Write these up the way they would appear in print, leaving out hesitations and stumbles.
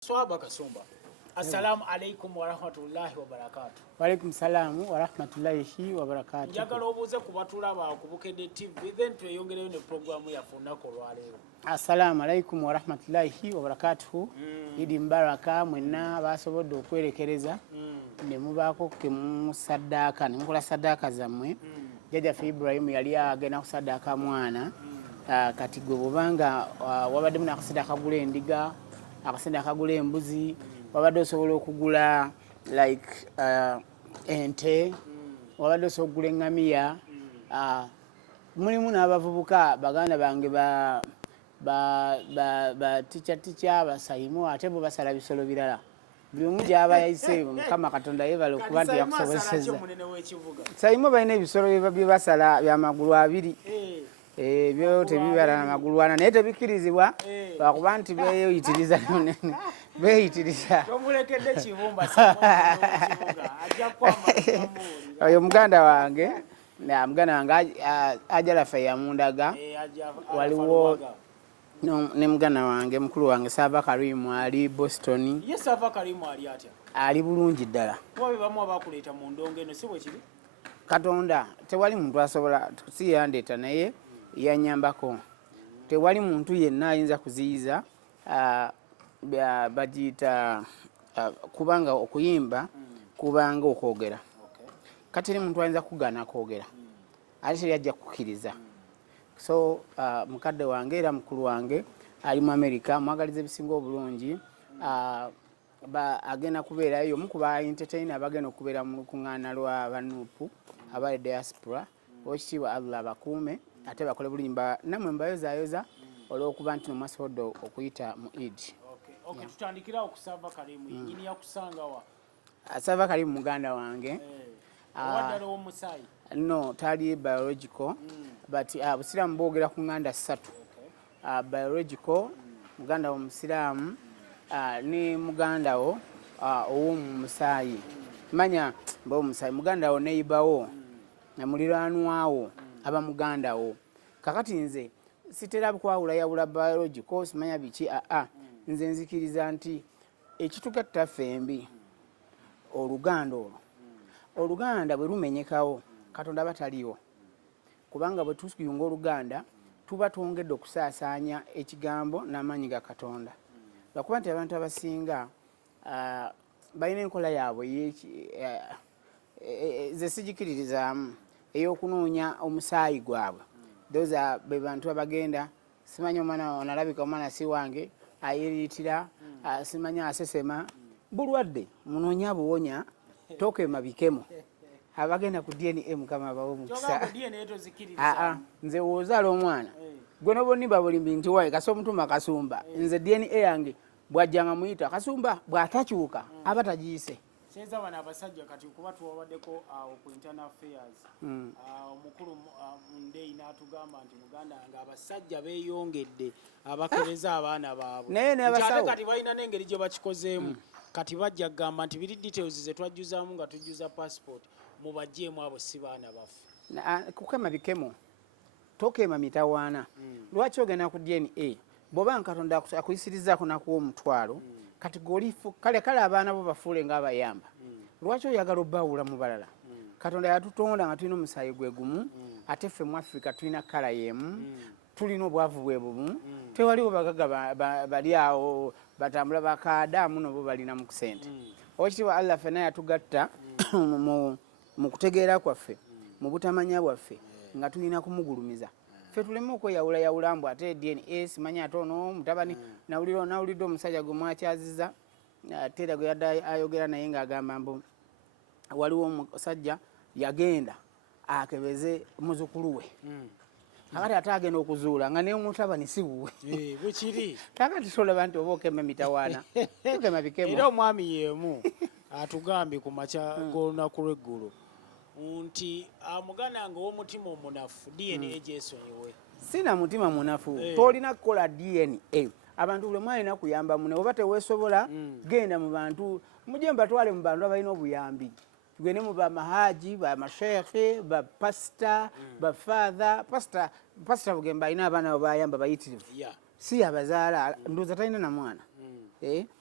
Swahaba Kasumba. Assalamu alaikum wa rahmatullahi wa barakatuh. Wa alaikum salam wa rahmatullahi wa barakatuh. Njagala obuuze ku batulaba ku Bukedde TV then tweyongereyo ne programu yaffe olunaku olwaleero. Assalamu alaikum wa rahmatullahi wa barakatuh. Idi mbaraka mwenna basobodde okwerekereza ne mubaako ke musaddaaka ne mukola saddaaka zammwe. Jjajjaffe Ibrahim yali agenda kusaddaaka mwana kati gwe bw'obanga wabaddemu n'akasaddaaka kagula endiga, akasaddaaka kagula embuzi, wabadde osobola okugula like ente, wabadde osobola okugula eŋŋamiya. Mulimu n'abavubuka baganda bange ba tica basayimu ate bo basala bisolo birala. Buli omu gy'aba yayise Mukama Katonda yeebale okuba nti yakusobozesezza. Sayimu balina ebisolo bye basala by'amagulu abiri. Ebyo tebibala n'amagulu ana naye tebikkirizibwa lwakuba nti beeyitiriza beeyitiriza. Tomulekedde kibumba oyo muganda wange ajalafe yamundaga. Waliwo ne muganda wange mukulu wange Swahaba Karimu ali Boston. Ye Swahaba Karimu ali atya? Ali bulungi ddala. Wabe bamu abakuleeta mu ndongo eno si bwe kiri? Katonda tewali muntu asobola si yandeeta naye yanyambako. Tewali muntu yenna ayinza kuziyiza bagiyita kubanga okuyimba kubanga okwogera. Kati eri muntu ayinza kugaana kwogera ate teri ajja kukkiriza. So mukadde wange era mukulu wange ali mu America mwagaliza ebisinga obulungi. Agenda kubeerayo omu ku ba entertainer abagenda okubeera mu lukuŋŋaana lwa banuupu abali diaspora. Oweekitiibwa Allah bakuume ate bakole bulungi nammwe mbayozayoza olw'okuba nti mwasobodde okuyita mu Eid. Okay, tutandikira ku Swahaba Karimu yennyini yakusanga wa? Swahaba Karimu muganda wange. Waddala w'omusaayi? No, tali biological but Busiraamu boogera ku ŋŋanda ssatu. Biological muganda wo Musiraamu ne muganda wo ow'omu musaayi. Manya b'omusaayi muganda wo neighbor na muliraanwawo aba muganda wo. Kakati nze sitera kwawulayawula biological simanya biki nze nzikiriza nti ekitugatta ffembi oluganda olwo. Oluganda bwe lumenyekawo Katonda bataliwo kubanga bwe tuyunga oluganda tuba twongedde okusaasaanya ekigambo n'amaanyi ga Katonda. Lwakuba nti abantu abasinga balina enkola yaabwe ze sigikiririzaamu ey'okunoonya omusaayi gwabwe. Those be bantu abagenda simanya omwana onalabika omwana si wange ayiriitira simanya asesema bulwadde munoonya buwonya tokema bikemo abagenda ku DNA Mukama bawo mukisa. Nze woozaala omwana gwe nobonimba bulimbi nti wayi kasa omutuma Kasumba nze DNA yange bw'ajjanga muyita Kasumba bw'atakyuka aba tagiyise. Kyeza bano abasajja kati kuba tuwabaddeko ku internal affairs omukulu Mundeyi n'atugamba nti muganda wange abasajja beeyongedde abakereza abaana baabwe ate kati balina n'engeri gye bakikozeemu. Kati bajja kugamba nti biri details ze twajjuzaamu nga tujjuza passport mubajjeemu abo si baana baffe. Kukema bikemo tokema mitawaana. Lwaki ogenda ku DNA bw'oba Katonda akuyisirizaako nakuwa omutwalo kati golifu kale abaana bo bafuule ng'abayamba. Lwaki oyagala obbawula mu balala? Katonda yatutonda nga tulina omusaayi gwe gumu ate ffe mu Africa tulina kala y'emu tulina obwavu bwe bumu. Tewaliwo bagaga bali awo batambula bakaadaamu nobo balina mu kusente. Oweekitiibwa Allah ffenna yatugatta mu kutegeera kwaffe mu butamanya bwaffe nga tulina kumugulumiza. Ffe tuleme okweyawulayawula mbu ate DNA simanya ate ono mutabani nawulidde omusajja gwe mwakyaziza ate era gwe yadde ayogera naye ng'agamba mbu waliwo omusajja yagenda akebeze muzukulu we akati ate agenda okuzuula nga naye omutabani si wuwe. Bwe kiri kakati tolaba nti oba okema mitawaana tokema bikemo. Era omwami yeemu atugambye ku makya g'olunaku lw'eggulo nti muganda wange ow'omutima omunafu DNA gyesonyiwe. Sina mutima munafu tolina kukola DNA. Abantu buli mwalina kuyamba mune oba teweesobola genda mu bantu mujje mbatwale mu bantu abalina obuyambi. Tugende mu bamahaji bamasheekhe bapasita bafather pasita bugemba alina abaana bayamba bayitirivu si abazaala ndowooza talina na mwana.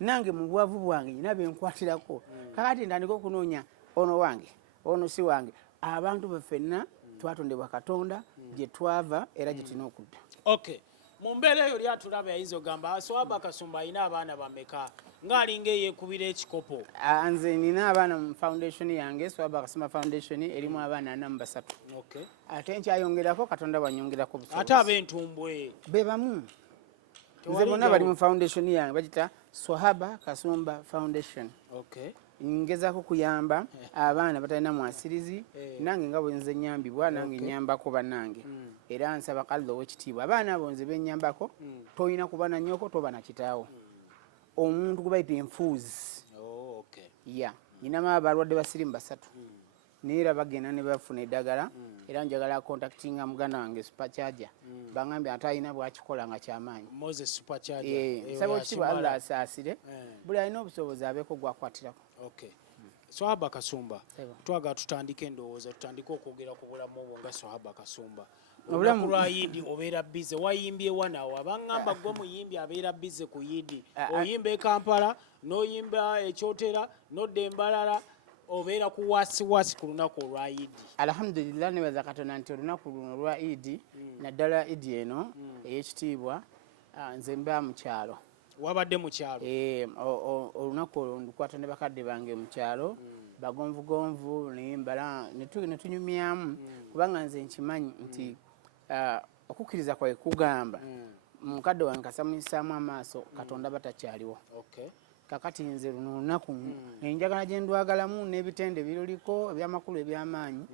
nange mu bwavu bwange nyina benkwatirako kakati ndandika okunoonya ono wange ono si wange abantu bafenna twatondebwa Katonda gye twava era gye tulina okudda. Okay, mu mbeera eyo lyatulaba yayinza ogamba Swahaba Kasumba alina abaana bameka ng'alinga eyeekubira ekikopo? Nze nina abaana mu foundation yange Swahaba Kasumba Foundation erimu abaana 43. Okay. Ate nkyayongerako Katonda bwanyongerako busobozi. Ate ab'entumbwe be bamu nze bonna bali mu foundation yange bagita Swahaba Kasumba Foundation. Okay. Ngezaako kuyamba abaana batalina mwasirizi nange nga bwe nze nyambibwa nange nyambako bannange era nsaba kallo w'ekitiibwa abaana abo nze bennyambako tolina kuba na nnyoko toba na kitaawo omuntu gwe bayita enfuuzi ya nyinamu abalwadde basirimu 3 naye era bagenda ne bafuna eddagala era njagala contactinga muganda wange Supercharger bangambye ate alina bwakikola nga kyamaanyi nsaba ekitiibwa Allah asaasire buli alina obusobozi abeeko gwakwatirako. Okay. Swahaba Kasumba twagala tutandike endowooza tutandike okwogera ku bulamu obwo nga Swahaba Kasumba. Olunaku lwa Yidi obeera bize wayimbye wanawo abangamba gwe muyimbi abeera bize ku Yidi oyimba e Kampala n'oyimba ekyotera n'odda Embalala obeera ku wasiwasi ku lunaku olwa Yidi. Alhamdulillah nebaza Katonda nti olunaku luno olwa Yidi naddala Yidi eno ey'ekitiibwa nze mba mu kyalo. Wabadde mu kyalo? Olunaku olwo ndukwata ne bakadde bange mu kyalo bagonvugonvu nembala ne tunyumyamu kubanga nze nkimanyi nti okukkiriza kwawe kugamba mukadde wange kasamunyisaamu amaaso Katonda batakyaliwo. Kakati nze luno olunaku enjagala gye ndwagalamu n'ebitende biruliko ebyamakulu eby'amaanyi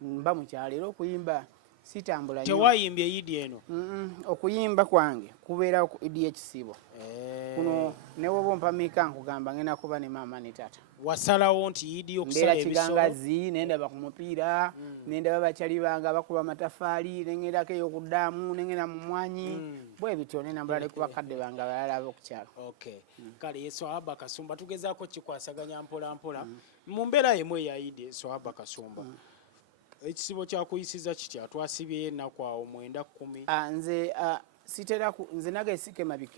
mba mu kyalo era okuyimba sitambula nnyo. Tewayimbye Yidi eno? Okuyimba kwange kubeera ku Yidi y'ekisiibo kuno ne woba ompamika nkugamba ngenda kuba ne maama ne taata. Wasalawo nti Yidi okusala ebisolo? Mbeera kigangazi nendaba ku mupiira nendaba bakyali bange abakuba amatafaali nengendako ey'okuddaamu nengenda mu mwanyi bwe bityo nenambula ne ku bakadde bange abalala ab'okukyalo. Kale Swahaba Kasumba tugezaako kikwasaganya mpola mpola mu mbeera yemu eya Yidi. Swahaba Kasumba ekisibo kyakuyisiza kitya? Twasibyeyo ennaku awo 9-10. Nze nze nage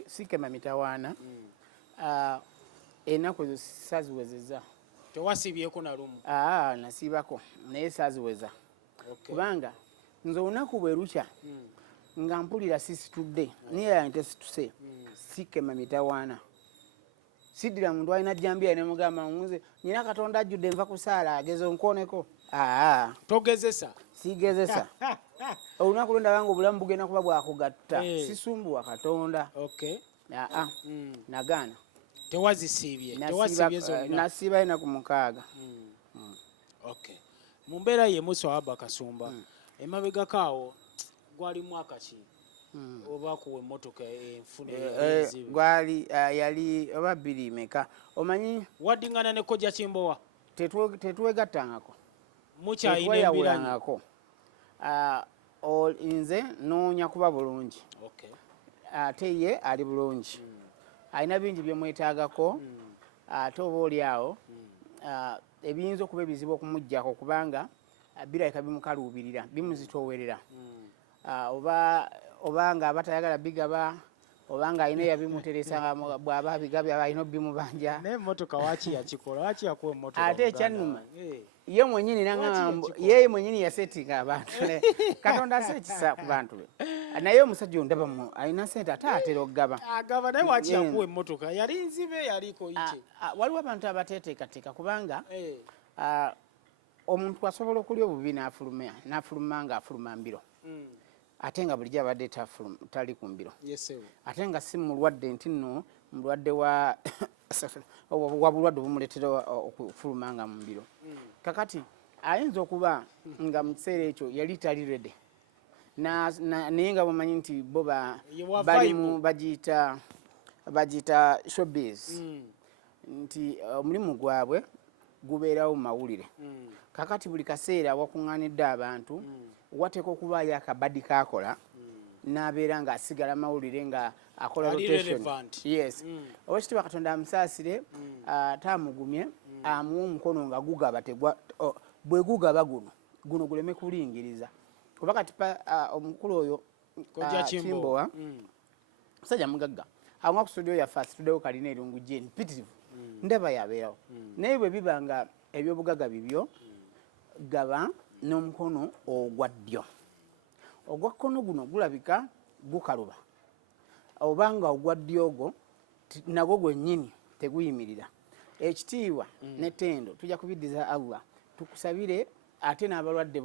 sikema mitawaana ennaku ezo saaziwezeza. Tewasibyeko na lumu? Nasiibako naye saaziweza kubanga nze olunaku bwe lukya nga mpulira sisitudde niye yante situse sikema mitawaana siddira muntu alina jjambiya ne mugamba nze nyina Katonda ajjudde nva kusaala ageze onkooneko. Togezesa? Sigezesa. Olunaku lwo ndabanga obulamu bugenda kuba bwakugatta sisumbuwa Katonda. Nagaana. Tewazisiibye? Tewasiibye zonna? Nasiiba ennaku 6. Mu mbeera yemu Swahaba Kasumba emabegako awo gwali mwaka ki oba kuwa emmotoka enfune ezibu? Gwali yali oba 2 meka omanyi waddingana ne Kojja Kimbowa? Tetwegattangako mukyayina embirangako. Nze noonya kuba bulungi ate ye ali bulungi alina bingi byemwetaagako ate oba oli awo ebiyinza okuba ebizibu okumuggyako kubanga birabika bimukaluubirira bimuzitoowerera oba nga abatayagala bigaba oba nga alina eyabimuteresa bw'aba abigabye aba alina obimubanja. Naye emmotoka waki yakikola? Waki yakuwa emmotoka? Ate ekyannuma ye mwenyini yeye mwenyini yasetinga abantu Katonda asekisa ku bantu be naye omusajja ondaba alina sente ate atera okugaba. Agaba naye waki yakuwa emmotoka? Yali nzibe yaliko ite? Waliwo abantu abateeteekateeka kubanga omuntu asobola okulya obubi n'afuluma ng'afuluma mbiro ate nga bulijjo abadde tali ku mbiro ate nga si mulwadde nti nno mulwadde wa bulwadde obumuleetera okufuluma nga mu mbiro. Kakati ayinza okuba nga mu kiseera ekyo yali tali rede naye nga bamanyi nti bo balimu bagiyita showbiz nti omulimu gwabwe gubeerawo mu mawulire. Kakati buli kaseera wakuŋŋaanidde abantu wateeka okubaayo akabadi kakola n'abeera ng'asigala mawulire nga akola rotation. Oba ekitiibwa Katonda amusaasire taamugumye amuwa omukono nga gugaba bwe gugaba guno guleme kulingiriza kuba kati omukulu oyo Kojja Kimbowa musajja mugagga awo ku studio yaffe studio kalina erungu gye mpitirivu ndaba yabeerawo naye bwe biba nga ebyobugaga bibyo gaba n'omukono ogwa ddyo ogwa kkono guno gulabika gukaluba obanga ogwa ddyo ogwo nagwo gwennyini teguyimirira ekitiibwa n'ettendo tujja kubiddiza Allah tukusabire ate n'abalwadde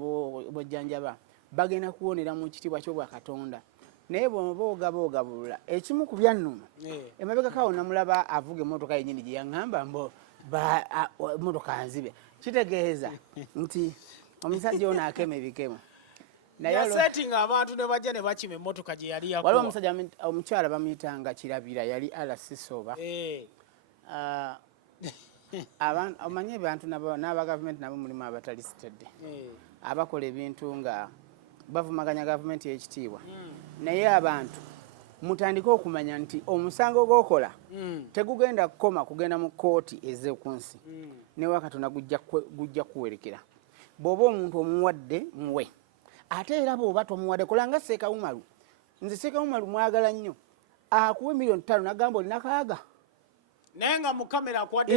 bojjanjaba bagenda kuwonera mu kitiibwa ky'obwa Katonda naye boogabulula ekimu ku byannuma emabegakawo namulaba avuga emmotoka yennyini gye yaŋŋamba mbo emmotoka nzibe kitegeeza nti omusajja ono akema ebikemo yasetinga abantu ne bajja ne bakima emmotoka gye yali yakuba waliwo omusajja omukyala bamuyitanga Kirabira yali alasisoba omanyi abantu n'aba gavumenti nabo mulimu abatali sitedde abakola ebintu nga bavumaganya gavumenti y'ekitiibwa naye abantu mutandike okumanya nti omusango gw'okola tegugenda kukoma kugenda mu kkooti ez'okunsi newa Katonda gujja kuwerekera bw'oba omuntu omuwadde muwe ate era bw'oba tomuwadde kola nga Seekawumalu nze Seekawumalu mwagala nnyo akuwe $5,000,000 nagamba olina kaaga naye nga mu kamera akwadde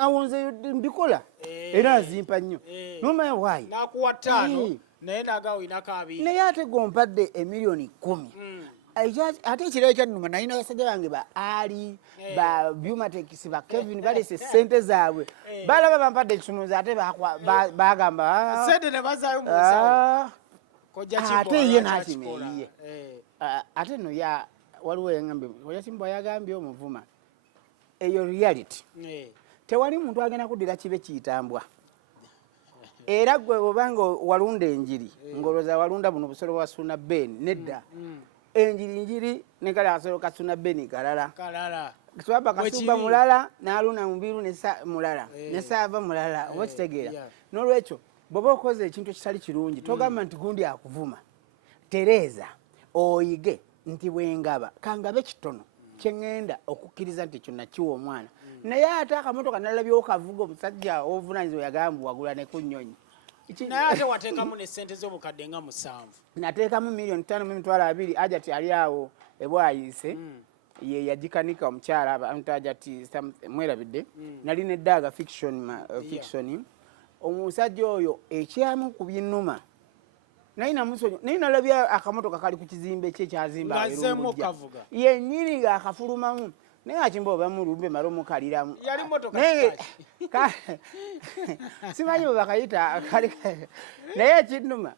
awonze mbikola era azimpa nnyo nomanya waayi n'akuwa 5 naye nagawo inako 2 naye ate gompadde $1,010,000 ate ekirero kyannuma nalina abasajja bange ba Ali ba Bumatex ba Kevin balese sente zaabwe balaba bampadde ekitunuzi ate bagamba sente ne bazaayo mu nsawo Kojja Kimbowa ate ye n'akimeiye ate no ya waliwo yangambye Kojja Kimbowa yagambye omuvuma eyo reality tewali muntu agenda kuddira kibe kiyitambwa era gwe obanga walunda enjiri ngoloza walunda buno busolo bwa Suna Ben nedda enjiri nekale akasolo ka Suna Ben kalala Swahaba Kasumba mulala n'aluna mubiru mulala nesaava mulala oba kitegeera n'olwekyo bw'oba okoze ekintu ekitali kirungi togamba nti gundi akuvuma tereeza oyige nti bwengaba kangabe kitono kyeŋŋenda okukkiriza nti ekyo nakiwa omwana naye ate akamotoka nalabyewo kavuga omusajja obuvunaanyizibwa yagamba wagula ne ku nnyonyi naye ate wateekamu ne ssente z'obukadde nga 7 nateekamu $5,200,000 Ajati ali awo ebwayise ye yagikanika omukyala abantu Ajati mwerabidde nali neddaaga fiction omusajja oyo ekyamu ku binnuma naye nalabye akamotoka kali ku kizimbe kye kyazimba yennyini ng'akafulumamu naye akimba oba mulumbe mala omukaliramu simanyi bwe bakayita naye ekinnuma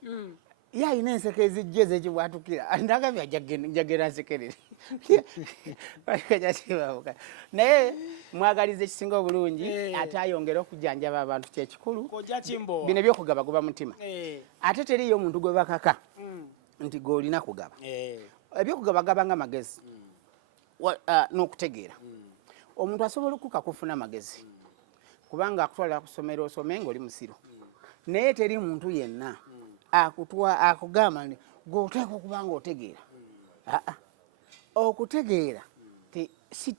ye alina enseko ezijja ezekibwatukira ndagambye njagera nsekerere naye mwagaliza ekisinga obulungi ate ayongera okujjanjaba abantu kyekikulu bino ebyokugaba guba mutima ate teriyo omuntu gwe bakaka nti gw'olina kugaba ebyokugaba gabanga magezi n'okutegeera omuntu asobola okuka kufuna amagezi kubanga akutwalira ku ssomero osome ng'oli musiru naye teri muntu yenna akugamba nti gw'oteeka okuba nga otegeera okutegeera si